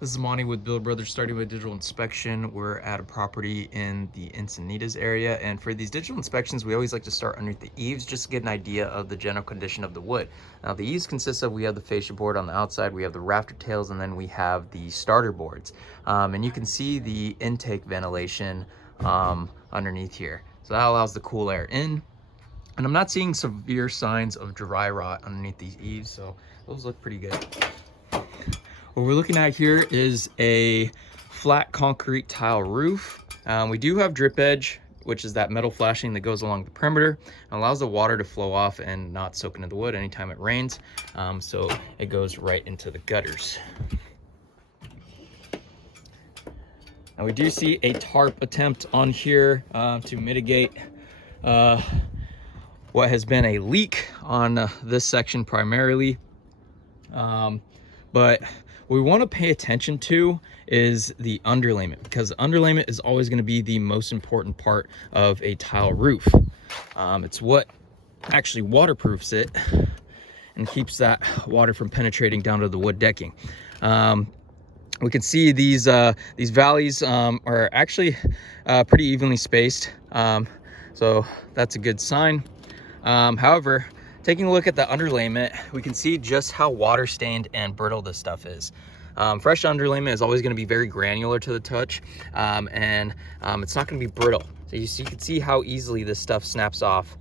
This is Monty with Build Brothers, starting with digital inspection. We're at a property in the Encinitas area, and for these digital inspections, we always like to start underneath the eaves just to get an idea of the general condition of the wood. Now, the eaves consists of, we have the fascia board on the outside, we have the rafter tails, and then we have the starter boards. And you can see the intake ventilation underneath here. So that allows the cool air in. And I'm not seeing severe signs of dry rot underneath these eaves, so those look pretty good. What we're looking at here is a flat concrete tile roof. We do have drip edge, which is that metal flashing that goes along the perimeter and allows the water to flow off and not soak into the wood anytime it rains. So it goes right into the gutters. Now we do see a tarp attempt on here to mitigate what has been a leak on this section primarily. But what we want to pay attention to is the underlayment, because underlayment is always going to be the most important part of a tile roof. It's what actually waterproofs it and keeps that water from penetrating down to the wood decking. We can see these valleys are actually pretty evenly spaced, so that's a good sign. However, taking a look at the underlayment, we can see just how water stained and brittle this stuff is. Fresh underlayment is always going to be very granular to the touch, and it's not going to be brittle. So you can see how easily this stuff snaps off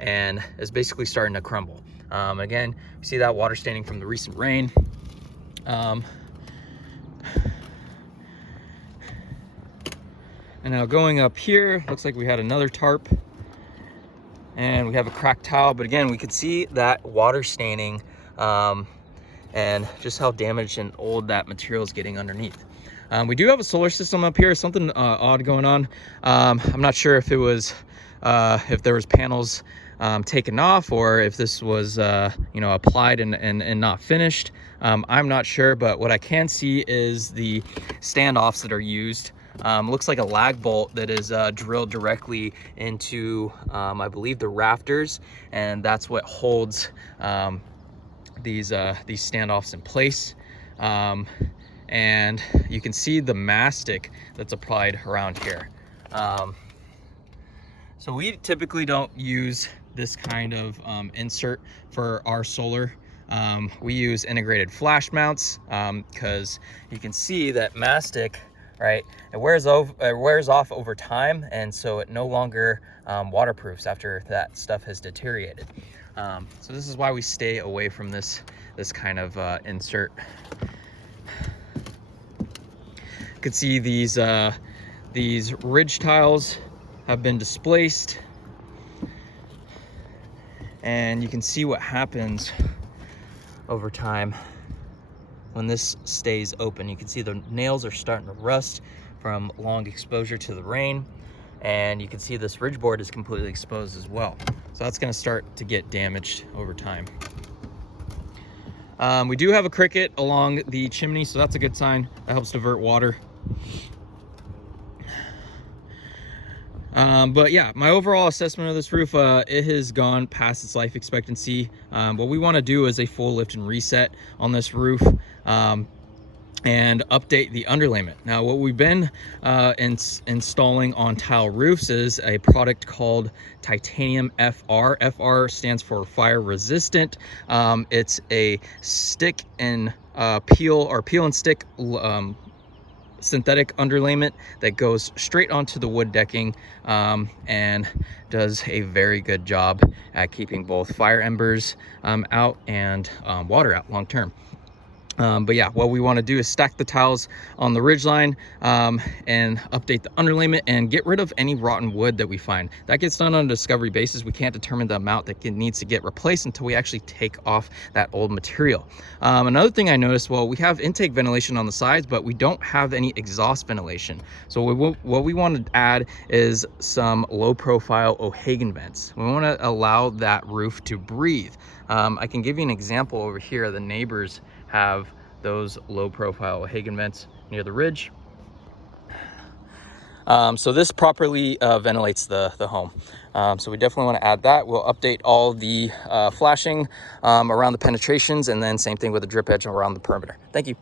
and is basically starting to crumble. Again, you see that water staining from the recent rain. And now going up here, looks like we had another tarp. And we have a cracked tile, but again, we could see that water staining and just how damaged and old that material is getting underneath. We do have a solar system up here, something odd going on. I'm not sure if it was, if there was panels taken off, or if this was, applied and not finished. I'm not sure, but what I can see is the standoffs that are used. Looks like a lag bolt that is drilled directly into, I believe, the rafters, and that's what holds these standoffs in place. And you can see the mastic that's applied around here. So we typically don't use this kind of insert for our solar. We use integrated flash mounts because you can see that mastic, right, it wears off over time, and so it no longer waterproofs after that stuff has deteriorated. So this is why we stay away from this kind of insert. You can see these ridge tiles have been displaced, and you can see what happens over time when this stays open. You can see the nails are starting to rust from long exposure to the rain, and you can see this ridge board is completely exposed as well. So that's going to start to get damaged over time. We do have a cricket along the chimney, so that's a good sign. That helps divert water. But yeah, my overall assessment of this roof, it has gone past its life expectancy. What we want to do is a full lift and reset on this roof, and update the underlayment. Now, what we've been installing on tile roofs is a product called Titanium FR. FR stands for fire resistant. It's a stick and peel and stick synthetic underlayment that goes straight onto the wood decking, and does a very good job at keeping both fire embers out and water out long term. But yeah, what we want to do is stack the tiles on the ridge line, and update the underlayment and get rid of any rotten wood that we find. That gets done on a discovery basis. We can't determine the amount that needs to get replaced until we actually take off that old material. Another thing I noticed, well, we have intake ventilation on the sides, but we don't have any exhaust ventilation. So what we want to add is some low profile O'Hagan vents. We want to allow that roof to breathe. I can give you an example over here. The neighbors have those low profile O'Hagan vents near the ridge. So this properly ventilates the home. So we definitely want to add that. We'll update all the flashing around the penetrations, and then same thing with the drip edge around the perimeter. Thank you.